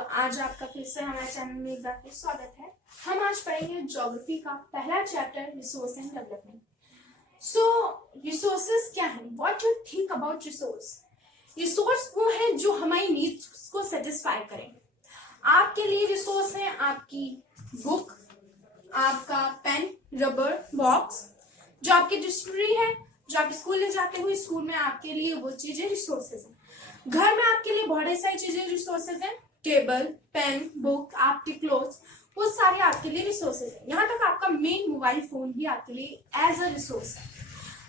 आज आपका फिर से हमारे चैनल में एक बार फिर स्वागत है। हम आज पढ़ेंगे ज्योग्राफी का पहला chapter resource and development. So resources क्या है? What you think about resource? Resource वो है जो हमारी नीड्स को सेटिस्फाई करें। आपके लिए रिसोर्स है आपकी बुक, आपका पेन, रबर, बॉक्स, जो आपकी डिक्शनरी है, जो आप स्कूल ले जाते हुए स्कूल में आपके लिए वो चीजें रिसोर्सेज हैं। घर में आपके लिए बहुत सारी चीजें रिसोर्सेज हैं, टेबल, पेन, बुक, आपके क्लोथ्स, वो सारे आपके लिए रिसोर्सेज हैं। यहाँ तक आपका मेन मोबाइल फोन भी आपके लिए एज अ रिसोर्स है।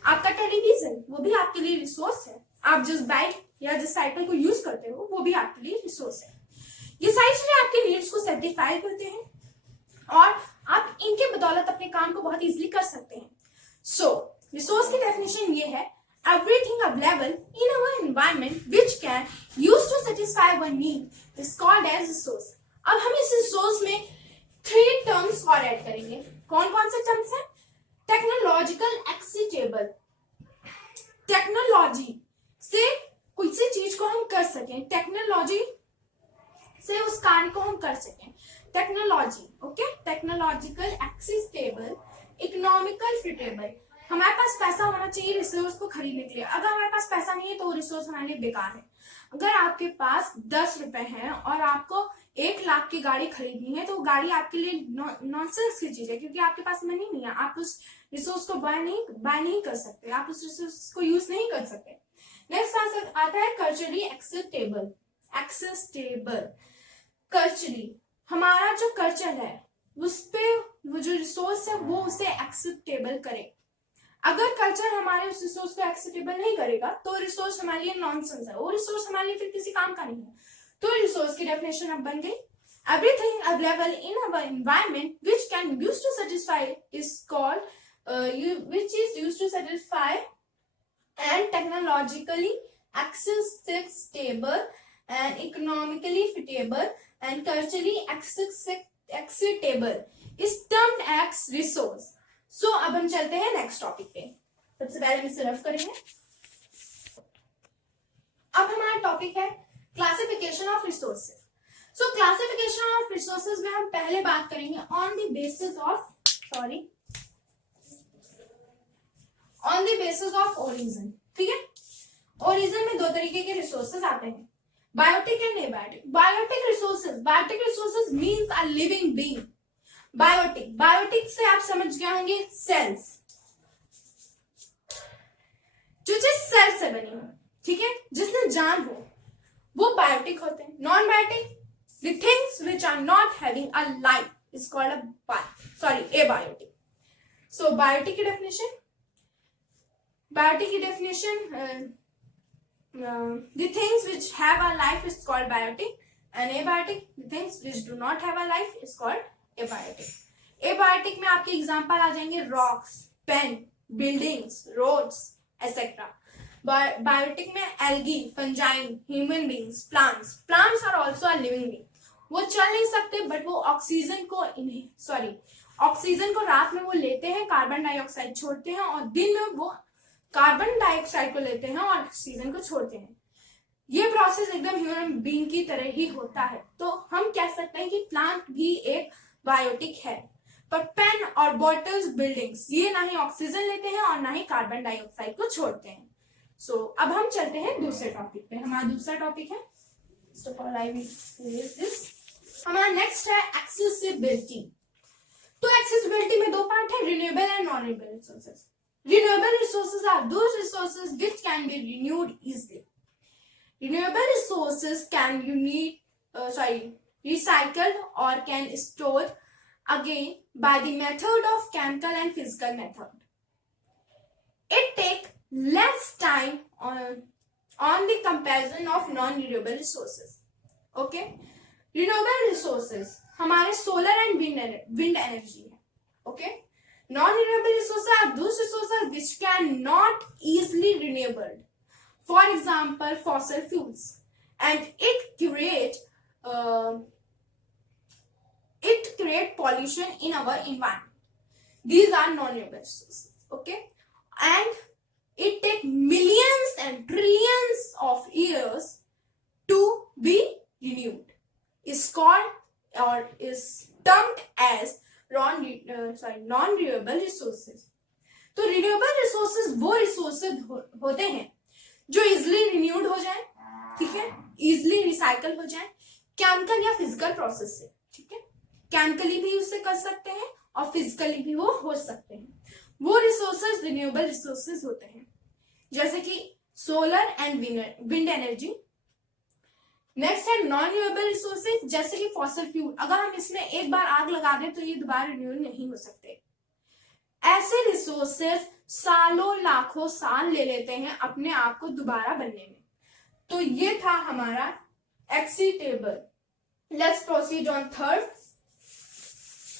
आपका टेलीविजन वो भी आपके लिए रिसोर्स है। आप जिस बाइक या जिस साइकिल को यूज करते हो वो भी आपके लिए रिसोर्स है। ये सारी चीजें आपके नीड्स को सेटिस्फाई करते हैं और आप इनके बदौलत अपने काम को बहुत इजीली कर सकते हैं। सो रिसोर्स की डेफिनेशन ये है, everything available in our environment which can use to satisfy our need is called as resource। अब हम इस रिसोर्स में 3 टर्म्स और ऐड करेंगे। कौन कौन से टर्म्स हैं? टेक्नोलॉजिकल एक्सेसिबल, टेक्नोलॉजी से कोई सी चीज को हम कर सकें, टेक्नोलॉजी से उस कार्य को हम कर सकें। Technology, okay, technological accessible, economical fitable. हमारे पास पैसा होना चाहिए रिसोर्स को खरीदने के लिए। अगर हमारे पास पैसा नहीं है तो वो रिसोर्स हमारे लिए बेकार है। अगर आपके पास 10 रुपए हैं और आपको 1 लाख की गाड़ी खरीदनी है तो वो गाड़ी आपके लिए नॉनसेंस की चीज है, क्योंकि आपके पास मनी नहीं है। आप उस रिसोर्स को बाय नहीं कर सकते, आप उस रिसोर्स को यूज नहीं कर सकते। नेक्स्ट आता है कल्चरली एक्सेप्टेबल। कल्चरली हमारा जो कल्चर है उस पे वो जो रिसोर्स है वो उसे एक्सेप्टेबल करे। अगर कल्चर हमारे उस रिसोर्स को एक्सेप्टेबल नहीं करेगा तो रिसोर्स हमारे लिए नॉनसेंस है, वो रिसोर्स हमारे लिए फिर किसी काम का नहीं है। तो रिसोर्स की डेफिनेशन अब बन गई, everything available in our environment which can use to satisfy is called which is used to satisfy and technologically accessible and economically feasible and culturally acceptable is termed as resource। सो अब हम चलते हैं next topic पे। सबसे पहले हम इसे rough करेंगे। अब हमारा टॉपिक है classification of resources. So classification of resources में हम पहले बात करेंगे on the basis of origin. ठीक है, ओरिजिन में 2 तरीके के रिसोर्सेज आते हैं, biotic and abiotic. Biotic resources means a living being. Biotic से आप समझ गए होंगे सेल्स, जो चीज सेल से बनी हो, ठीक है, जिसमें जान हो, वो बायोटिक होते हैं। Non biotic, the things which are not having a life is called abiotic. So biotic की definition the things which have a life is called biotic, and abiotic, the things which do not have a life is called abiotic। abiotic में आपके example आ जाएंगे rocks, pen, buildings, roads etcetera. Biotic में algae, fungi, human beings, plants are also a living being. वो चल नहीं सकते but वो ऑक्सीजन को रात में वो लेते हैं, कार्बन डाइऑक्साइड छोड़ते हैं, और दिन में वो कार्बन डाइऑक्साइड को लेते हैं और ऑक्सीजन को छोड़ते हैं। ये प्रोसेस एकदम ह्यूमन बीइंग की तरह ही होता है। तो हम कह सकते हैं कि प्लांट भी एक बायोटिक है। पर पेन और बॉटल्स, बिल्डिंग्स, ये ना ही ऑक्सीजन लेते हैं और ना ही कार्बन डाइऑक्साइड को छोड़ते हैं। सो अब हम चलते हैं दूसरे टॉपिक पे। हमारा दूसरा टॉपिक है, हमारा नेक्स्ट है एक्सेसिबिलिटी। तो एक्सेसिबिलिटी में 2 पार्ट है, renewable and non renewable resources. Renewable resources are those resources which can be renewed easily. Renewable resources can recycled or can stored again by the method of chemical and physical method. It takes less time on the comparison of non-renewable resources. Okay, renewable resources हमारे solar and wind energy है। Okay, non-renewable resources are those resources which cannot easily renewable. For example, fossil fuels, and it create pollution in our environment. These are non-renewable resources. Okay, and it take millions and trillions of years to be renewed. Is or is termed as non-renewable resources. तो renewable resources वो resources होते हैं जो easily renewed हो जाए, ठीक है, easily recycle हो जाए केमिकल या फिजिकल प्रोसेस से, ठीक है, केमिकली भी उसे कर सकते हैं और फिजिकली भी वो हो सकते हैं, वो रिसोर्सेज रिन्यूएबल रिसोर्सेज होते हैं, जैसे कि solar and wind energy. Next है नॉन रिन्यूएबल रिसोर्सेज, जैसे कि फॉसिल फ्यूल, अगर हम इसमें एक बार आग लगा दें तो ये दोबारा रिन्यू नहीं हो सकते। ऐसे रिसोर्सेज सालों लाखों साल ले लेते हैं अपने आप को दोबारा बनने में। तो ये था हमारा exhaustible. Let's proceed on third.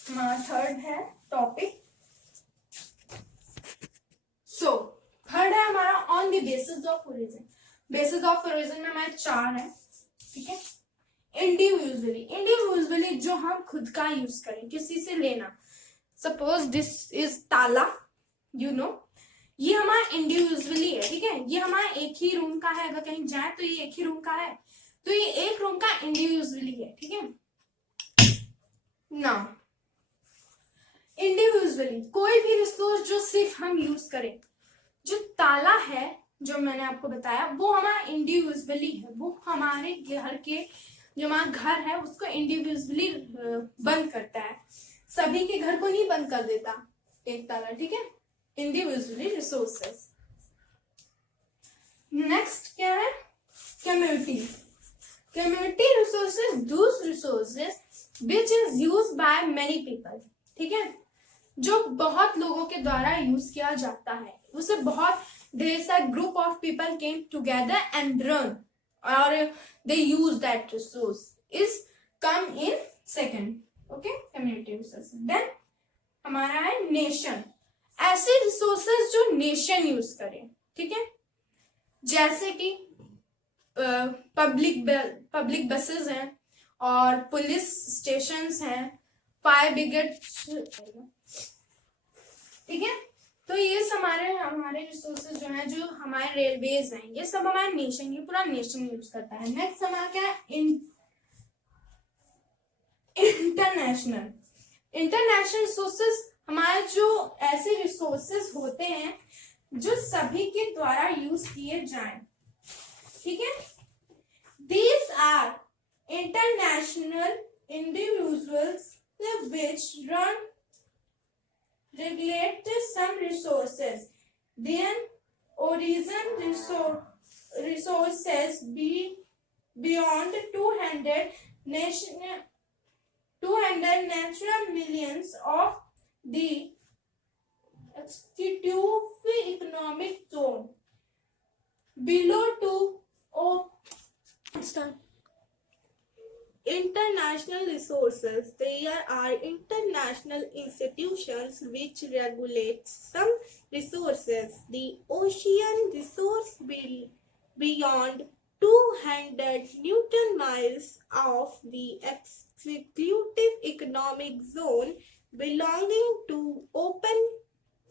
हमारा थर्ड है टॉपिक। सो थर्ड है हमारा on the basis of origin. Basis of origin में हमारे 4 है, ठीक है। इंडिविजुअली जो हम खुद का यूज करें, किसी से लेना, सपोज दिस इज ताला, यू नो, ये हमारा इंडिविजुअली है, ठीक है, ये हमारा एक ही रूम का है, अगर कहीं जाए तो ये एक ही रूम का है, तो ये एक रूम का इंडिविजुअली है, ठीक है ना। इंडिविजुअली कोई भी रिसोर्स जो सिर्फ हम यूज करें, जो ताला है जो मैंने आपको बताया वो हमारा इंडिविजुअली है, वो हमारे घर के जो हमारा घर है उसको इंडिविजुअली बंद करता है, सभी के घर को नहीं बंद कर देता एक ताला, ठीक है, इंडिविजुअली रिसोर्सेस। नेक्स्ट क्या है, community. Community resources those resources which is used by many people, ठीक है, जो बहुत लोगों के द्वारा यूज किया जाता है, उसे बहुत ढेर सारे group of people came together and run और they use that resource is come in second, okay, community resources. Then हमारा है नेशन। ऐसे रिसोर्सेज जो नेशन यूज करे, ठीक है, जैसे कि पब्लिक बसेस हैं और पुलिस स्टेशंस हैं, फायर ब्रिगेड, ठीक है, तो ये हमारे रिसोर्सेज जो हैं, जो हमारे रेलवेज हैं, ये सब हमारे नेशन, ये पूरा नेशन यूज करता है। नेक्स्ट हमारा क्या है, इंटरनेशनल। इंटरनेशनल रिसोर्सेज हमारे जो ऐसे रिसोर्सेज होते हैं जो सभी के द्वारा यूज किए जाएं, ठीक है, these are international individuals which run regulate some resources, then origin resources be beyond 200 natural millions of the exclusive economic zone below international resources. There are international institutions which regulate some resources. The ocean resource beyond 200 Newton miles of the exclusive economic zone belonging to open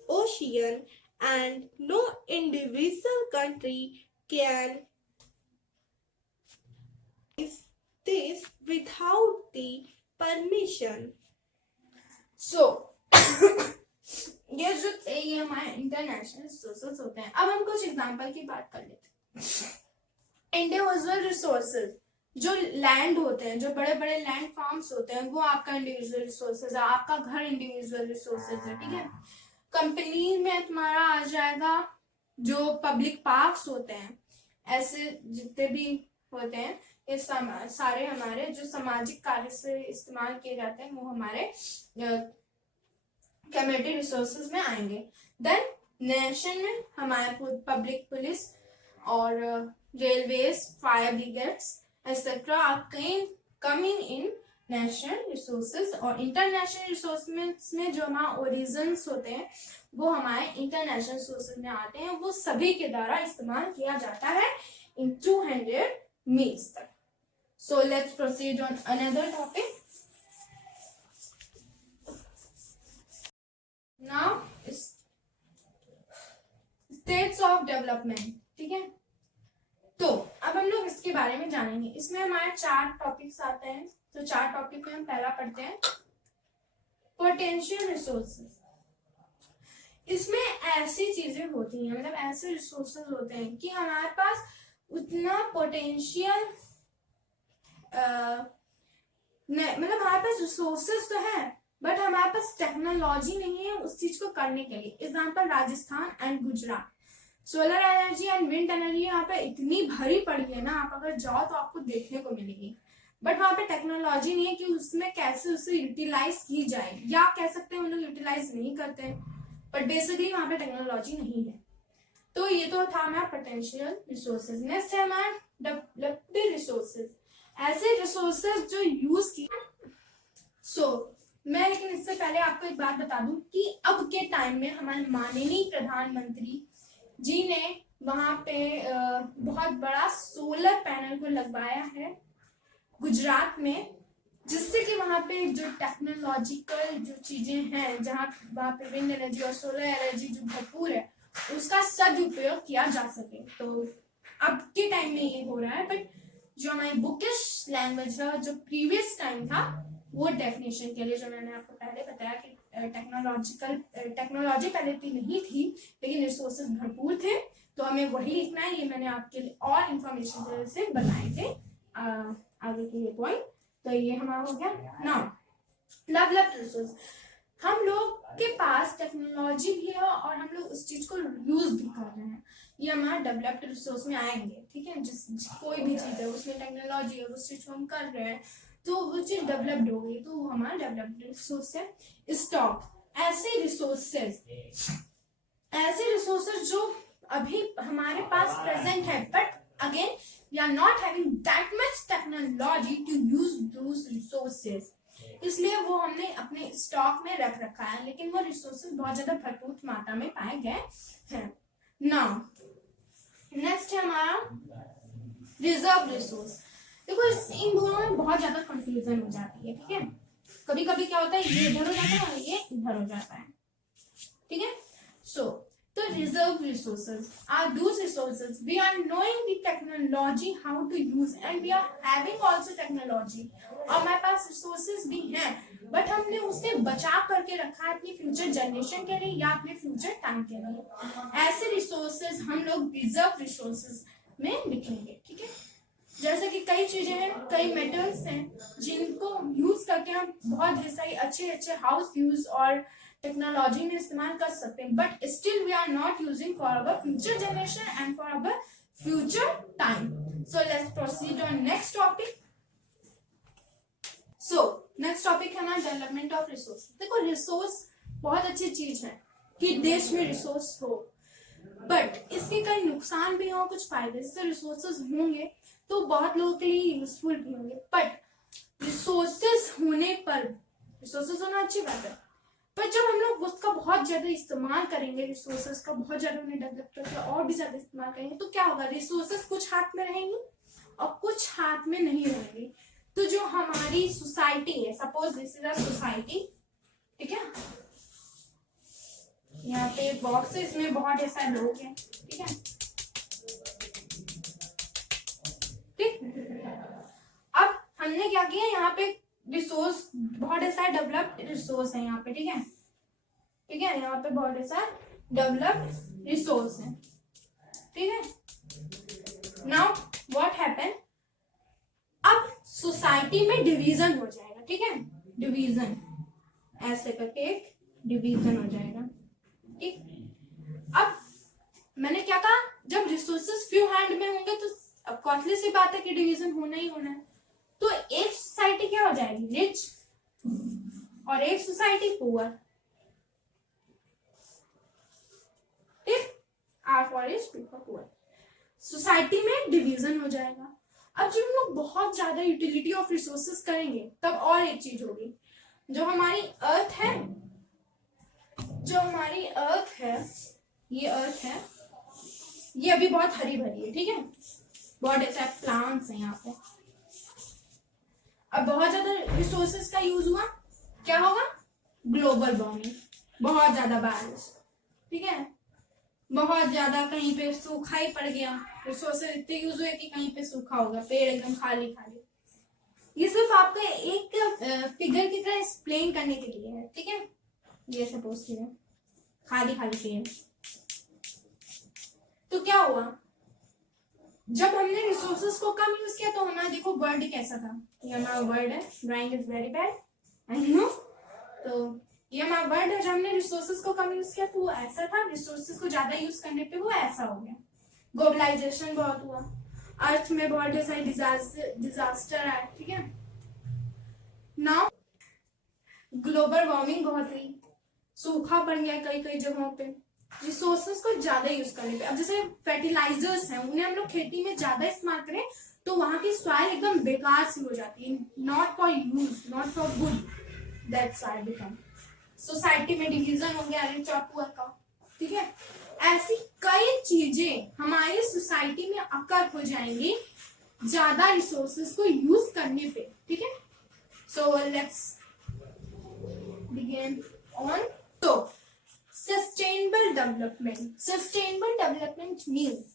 ocean, and no individual country can this without the permission. So ये जो ये हमारे international resources होते हैं। अब हम कुछ example की बात कर लेते हैं। इंडिविजुअल रिसोर्सेज जो लैंड होते हैं, जो बड़े बड़े लैंड फार्म्स होते हैं, वो आपका इंडिविजुअल रिसोर्सेज है, आपका घर इंडिविजुअल रिसोर्सेज है, ठीक है। कंपनी में तुम्हारा आ जाएगा जो पब्लिक पार्क्स होते हैं, ऐसे जितने भी होते हैं, ये सारे हमारे जो सामाजिक कार्य से इस्तेमाल किए जाते हैं, वो हमारे कम्युनिटी रिसोर्सेज में आएंगे। देन नेशन में हमारे पब्लिक पुलिस और railways, fire brigades etcetera are coming in national resources. और इंटरनेशनल रिसोर्सेज में जो हमारे ओरिजिन्स होते हैं वो हमारे इंटरनेशनल रिसोर्सेज में आते हैं, वो सभी के द्वारा इस्तेमाल किया जाता है इन 200 मील्स तक। So let's proceed on another topic. Now states of development, ठीक है। तो अब हम लोग इसके बारे में जानेंगे। इसमें हमारे 4 टॉपिक्स आते हैं। तो 4 टॉपिक में हम पहला पढ़ते हैं पोटेंशियल रिसोर्सेज। इसमें ऐसी चीजें होती हैं, मतलब ऐसे रिसोर्सेज होते हैं कि हमारे पास उतना पोटेंशियल मतलब हमारे पास रिसोर्सेज तो है बट हमारे पास टेक्नोलॉजी नहीं है उस चीज को करने के लिए। Example Rajasthan and Gujarat, solar energy and wind energy यहाँ पे इतनी भरी पड़ी है ना, आप अगर जाओ तो आपको देखने को मिलेगी, बट वहां पे टेक्नोलॉजी नहीं है कि उसमें कैसे उसे यूटिलाइज की जाए, या कह सकते हैं वो लोग यूटिलाइज नहीं करते हैं, बट बेसिकली वहां पे टेक्नोलॉजी नहीं है। तो ये तो था हमारा पोटेंशियल रिसोर्सेज। नेक्स्ट है हमारा डेवलप्ड रिसोर्सेज, ऐसे रिसोर्सेज जो यूज की। मैं लेकिन इससे पहले आपको एक बात बता दूं कि अब के टाइम में हमारे माननीय प्रधानमंत्री जी ने वहां पे बहुत बड़ा सोलर पैनल को लगवाया है गुजरात में, जिससे कि वहां पे जो टेक्नोलॉजिकल जो चीजें हैं, जहाँ वहां पे विंड एनर्जी और सोलर एनर्जी जो भरपूर है, उसका सदुपयोग किया जा सके। तो अब के टाइम में ये हो रहा है, बट जो हमारी बुकिश लैंग्वेज है, जो प्रीवियस टाइम था, वो डेफिनेशन के लिए जो मैंने आपको पहले बताया कि टेक्नोलॉजी पहले इतनी नहीं थी लेकिन रिसोर्सेज भरपूर थे, तो हमें वही लिखना है। ये मैंने आपके लिए और इंफॉर्मेशन की वजह से बनाए थे आगे के ये पॉइंट। तो ये हमारा हो गया। नाउ डेवलप्ड रिसोर्स, हम लोग के पास टेक्नोलॉजी भी है और हम लोग उस चीज को यूज भी कर रहे हैं, ये हमारा डेवलप्ड रिसोर्स में आएंगे। ठीक है, जिस कोई भी चीज है उसमें टेक्नोलॉजी है, उस चीज को हम कर रहे हैं तो वो चीज डेवलप्ड हो गई, तो वो हमारा डेवलप्ड रिसोर्स है। स्टॉक, ऐसे रिसोर्सेज जो अभी हमारे पास प्रेजेंट है, but again we are not having that much technology to use those resources, इसलिए वो हमने अपने स्टॉक में रख रखा है, लेकिन वो रिसोर्सेज बहुत ज्यादा भरपूर मात्रा में पाए गए हैं। नाउ नेक्स्ट है हमारा रिजर्व रिसोर्स। देखो इन दोनों में बहुत ज्यादा कंफ्यूजन हो जाती है। ठीक है, कभी कभी क्या होता है, ये इधर हो जाता है और ये इधर हो जाता है। ठीक है, तो reserve resources are those resources we are knowing the technology how to use and we are having also technology, और हमारे पास resources भी हैं बट हमने उसे बचा करके रखा है अपनी फ्यूचर जनरेशन के लिए या अपने फ्यूचर टाइम के लिए। ऐसे resources हम लोग reserve resources में लिखेंगे। ठीक है, जैसे कि कई चीजें हैं, कई मेटल्स हैं जिनको यूज करके हम बहुत ढेर सारी अच्छे हाउस यूज और टेक्नोलॉजी में इस्तेमाल कर सकते हैं, but still we are not using for our future generation and for our future time. So let's proceed on next topic. Next topic है ना डेवलपमेंट ऑफ रिसोर्स। देखो रिसोर्स बहुत अच्छी चीज है कि देश में रिसोर्स हो, बट इसके कई नुकसान भी हो, कुछ फायदे। जैसे रिसोर्सेज होंगे तो बहुत लोगों के लिए यूजफुल भी होंगे, बट रिसोर्सेज होने पर, रिसोर्सेज होना अच्छी बात है, पर जब हम लोग उसका बहुत ज्यादा इस्तेमाल करेंगे, रिसोर्सेज का बहुत ज्यादा उन्हें डेवलप करके और भी ज्यादा इस्तेमाल करेंगे, तो क्या होगा, रिसोर्सेज कुछ हाथ में रहेंगी और कुछ हाथ में नहीं रहेंगी। तो जो हमारी सोसाइटी है, suppose this is a society, ठीक है, यहाँ पे एक बॉक्स है, इसमें बहुत ऐसा लोग हैं। ठीक है, ठीक, अब हमने क्या किया, यहाँ पे रिसोर्स बहुत ऐसा डेवलप्ड रिसोर्स है यहाँ पे। ठीक है, ठीक है, यहाँ पे बहुत ऐसा डेवलप्ड रिसोर्स है। ठीक है, नाउ व्हाट हैपन, अब सोसाइटी में डिवीजन हो जाएगा। ठीक है, डिवीजन ऐसे करके एक डिवीजन हो जाएगा। ठीक, अब मैंने क्या कहा, जब रिसोर्सेस फ्यू हैंड में होंगे तो अब कॉस्टली सी बात है कि डिवीजन होना ही होना है। तो एक सोसाइटी क्या हो जाएगी, रिच, और एक सोसाइटी पुअर। ठीक, R for rich, P for poor. Society में डिवीजन हो जाएगा। अब जब हम लोग बहुत ज्यादा यूटिलिटी ऑफ रिसोर्सेस करेंगे तब और एक चीज होगी, जो हमारी अर्थ है, ये अर्थ है, ये अभी बहुत हरी भरी है। ठीक है, बहुत ऐसे प्लांट्स हैं यहाँ पे। अब बहुत ज्यादा रिसोर्सेज का यूज हुआ, क्या होगा, ग्लोबल वार्मिंग, बहुत ज्यादा बारिश। ठीक है, बहुत ज्यादा कहीं पे सूखा ही पड़ गया, रिसोर्सेज इतने यूज हुए कि कहीं पे सूखा होगा, पेड़ एकदम खाली खाली। ये सिर्फ आपको एक फिगर की तरह एक्सप्लेन करने के लिए है, ठीक है। ये सपोज कीजिए खाली खाली पेड़, तो क्या हुआ जब हमने रिसोर्सेज को कम यूज किया तो हमारा देखो वर्ड कैसा था। ये हमारा वर्ड है, drawing is very bad I know. तो ये हमारा वर्ड है, जब हमने रिसोर्सेज को कम यूज किया तो वो ऐसा था, रिसोर्सेज को ज्यादा यूज करने पे वो ऐसा हो गया। ग्लोबलाइजेशन बहुत हुआ, अर्थ में बहुत ढेर सारी डिजास्टर आए, ठीक है। नाउ ग्लोबल वार्मिंग बहुत हुई, सूखा पड़ गया कई कई जगहों पे रिसोर्सेज को ज्यादा यूज करने पे। अब जैसे फर्टिलाइजर्स हैं, उन्हें हम लोग खेती में ज्यादा इस्तेमाल करें तो वहां की सॉइल एकदम बेकार सी हो जाती है, not for use, not for good, that soil become. Society में डिवीजन हो गया रिच और पुअर का, ठीक है। ऐसी कई चीजें हमारी सोसाइटी में अकर हो जाएंगी ज्यादा रिसोर्सेज को यूज करने पे, ठीक है। So let's begin on. So, sustainable development. Sustainable development means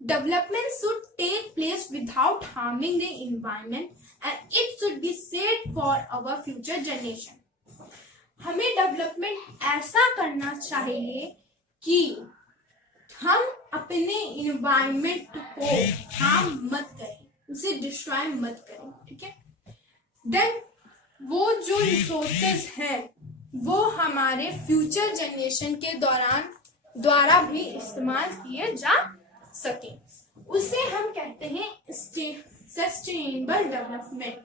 development should take place without harming the environment and it should be safe for our future generation. हमें डेवलपमेंट ऐसा करना चाहिए कि हम अपने इन्वायरमेंट को हार्म मत करें, उसे डिस्ट्रॉय मत करें, ठीक है। देन वो जो रिसोर्सेज है वो हमारे फ्यूचर जनरेशन के द्वारा भी इस्तेमाल किए जा सके, उसे हम कहते हैं सस्टेनेबल डेवलपमेंट,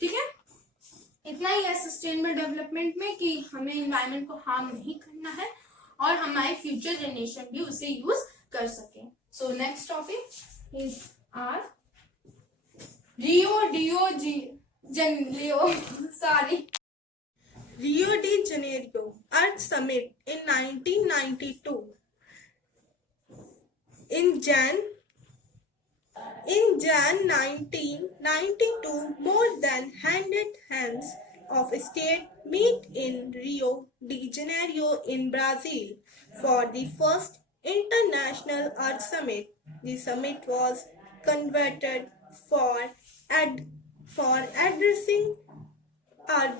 ठीक है। इतना ही है सस्टेनेबल डेवलपमेंट में कि हमें एनवायरनमेंट को हार्म नहीं करना है और हमारे फ्यूचर जनरेशन भी उसे यूज कर सके। So next topic is our Rio de Janeiro Earth Summit in 1992. In Jan 1992, more than 100 heads of state meet in Rio de Janeiro in Brazil for the first International Earth Summit. The summit was converted for addressing our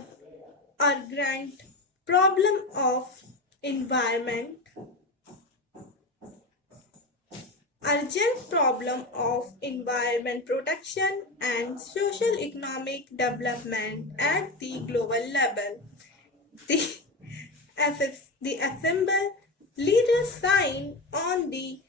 urgent problem of environment protection and social economic development at the global level. The assembled leaders signed on the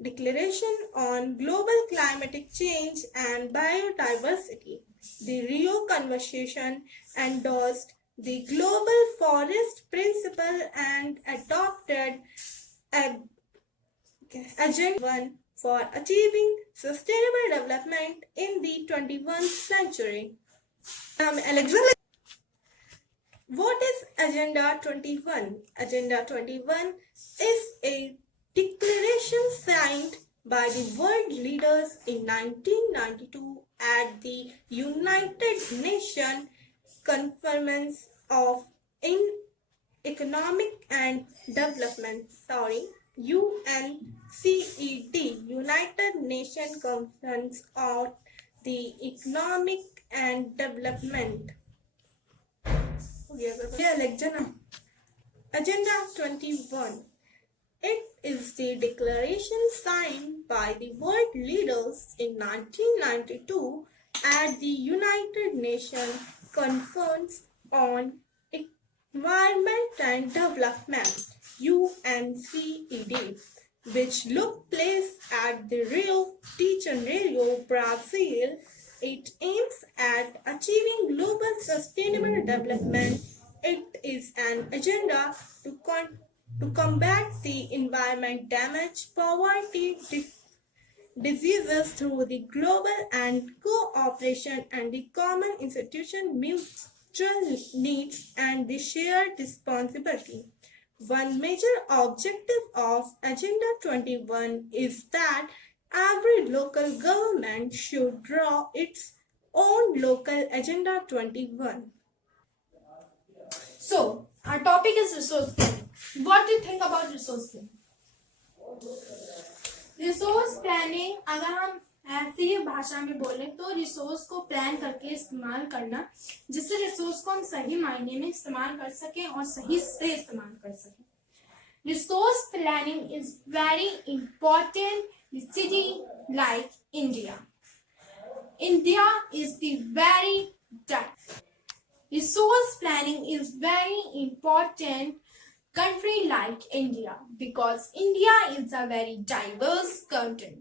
Declaration on Global Climatic Change and Biodiversity. The Rio Convention endorsed the Global Forest Principle and adopted Agenda 1 for achieving sustainable development in the 21st century. Alexander, what is Agenda 21? Agenda 21 is a declaration signed by the world leaders in 1992 at the United Nations Conference of Economic and Development, UNCED, United Nations Conference on the Economic and Development. Agenda 21. It is the declaration signed by the world leaders in 1992 at the United Nations Conference on Environment and Development, UNCED, which took place at the Rio de Janeiro, Brazil. It aims at achieving global sustainable development. It is an agenda to combat the environment damage, poverty, diseases through the global and cooperation and the common institution mutual needs and the shared responsibility. One major objective of Agenda 21 is that every local government should draw its own local Agenda 21. So, our topic is resource planning. What do you think about resource planning? Resource planning अगर हम ऐसी भाषा में बोले तो resource को plan करके इस्तेमाल करना, जिससे रिसोर्स को हम सही मायने में इस्तेमाल कर सकें और सही से इस्तेमाल कर सकें. Resource planning is very important in a city like India. India is the very resource planning is very important country like India because India is a very diverse country.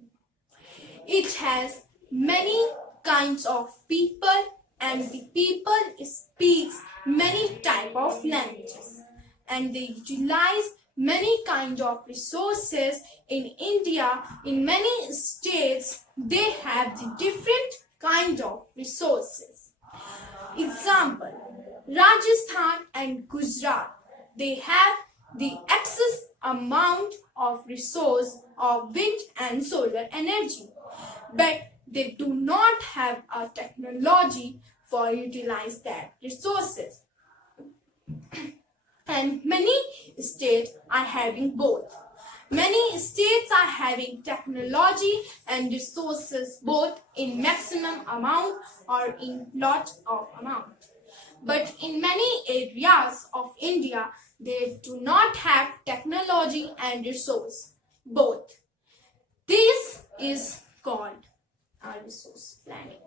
It has many kinds of people and the people speaks many type of languages and they utilize many kind of resources in India. In many states they have the different kind of resources. Example, Rajasthan and Gujarat, they have the excess amount of resource of wind and solar energy, but they do not have a technology for utilize that resources. And many states are having both. Many states are having technology and resources both in maximum amount or in lot of amount. But in many areas of India, they do not have technology and resource both. This is called our resource planning.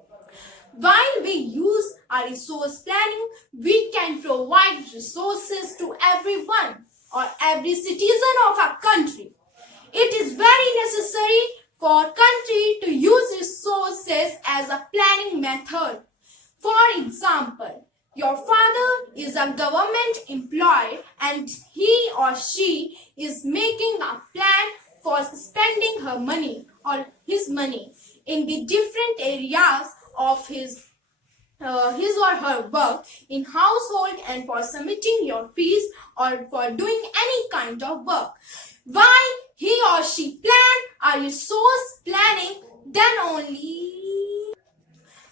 While we use our resource planning, we can provide resources to everyone or every citizen of our country. It is very necessary for country to use resources as a planning method. For example, your father is a government employee and he or she is making a plan for spending her money or his money in the different areas of his or her work in household and for submitting your fees or for doing any kind of work. Why he or she plan a resource planning, then only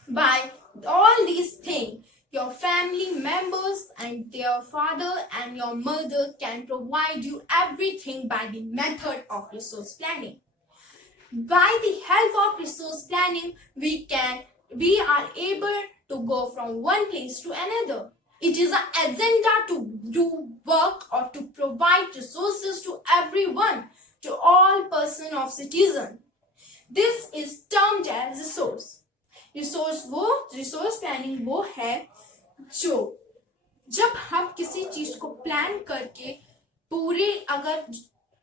by all these things your family members and their father and your mother can provide you everything by the method of resource planning. By the help of resource planning, we are able to go from one place to another. It is an agenda to do work or to provide resources to everyone, to all person of citizen. This is termed as resource. Resource planning वो है जो जब हम किसी चीज को plan करके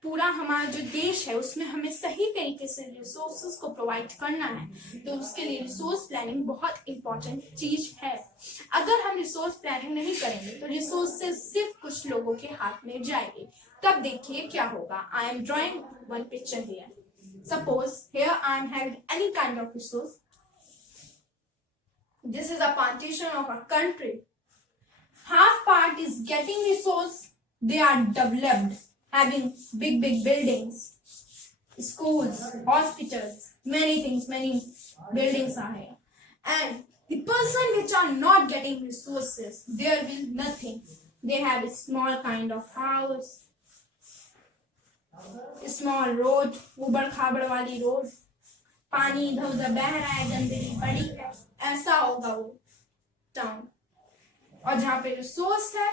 पूरा हमारा जो देश है उसमें हमें सही तरीके से रिसोर्सेज को प्रोवाइड करना है तो उसके लिए रिसोर्स प्लानिंग बहुत इंपॉर्टेंट चीज है. अगर हम रिसोर्स प्लानिंग नहीं करेंगे तो रिसोर्सेज सिर्फ कुछ लोगों के हाथ में जाएंगे. तब देखिए क्या होगा. I am drawing one picture here. Suppose here I am having any kind of resource. This is a partition of a country. Half part is getting resource. They are developed, having big buildings, schools, hospitals, many things, many buildings are here. And the person which are not getting resources, there will nothing. They have a small kind of house, a small road, उबड़ खाबड़ वाली road, पानी इधर उधर बह रहा है, गंदगी पड़ी है, ऐसा होगा वो टाउन. और जहाँ पे रिसोर्स है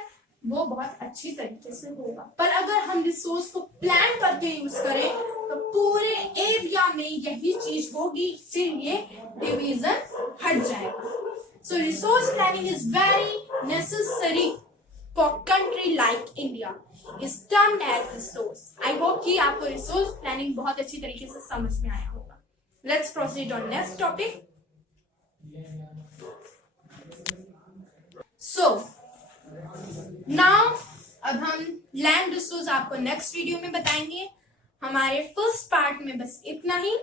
वो बहुत अच्छी तरीके से होगा. पर अगर हम रिसोर्स को प्लान करके यूज करें तो पूरे एरिया में यही चीज होगी, फिर ये डिवीजन हट जाएगा. So resource planning is very necessary for country like India. Is termed as resource. I hope कि आपको रिसोर्स प्लानिंग बहुत अच्छी तरीके से समझ में आया होगा. Let's proceed on next topic. So now अब हम लैंड रिसोर्स आपको नेक्स्ट वीडियो में बताएंगे. हमारे फर्स्ट पार्ट में बस इतना ही.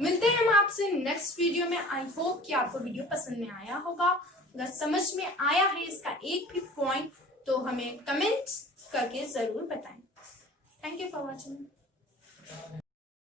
मिलते हैं हम आपसे नेक्स्ट वीडियो में. आई होप कि आपको वीडियो पसंद में आया होगा. अगर समझ में आया है इसका एक भी पॉइंट तो हमें कमेंट करके जरूर बताएं. Thank you for watching.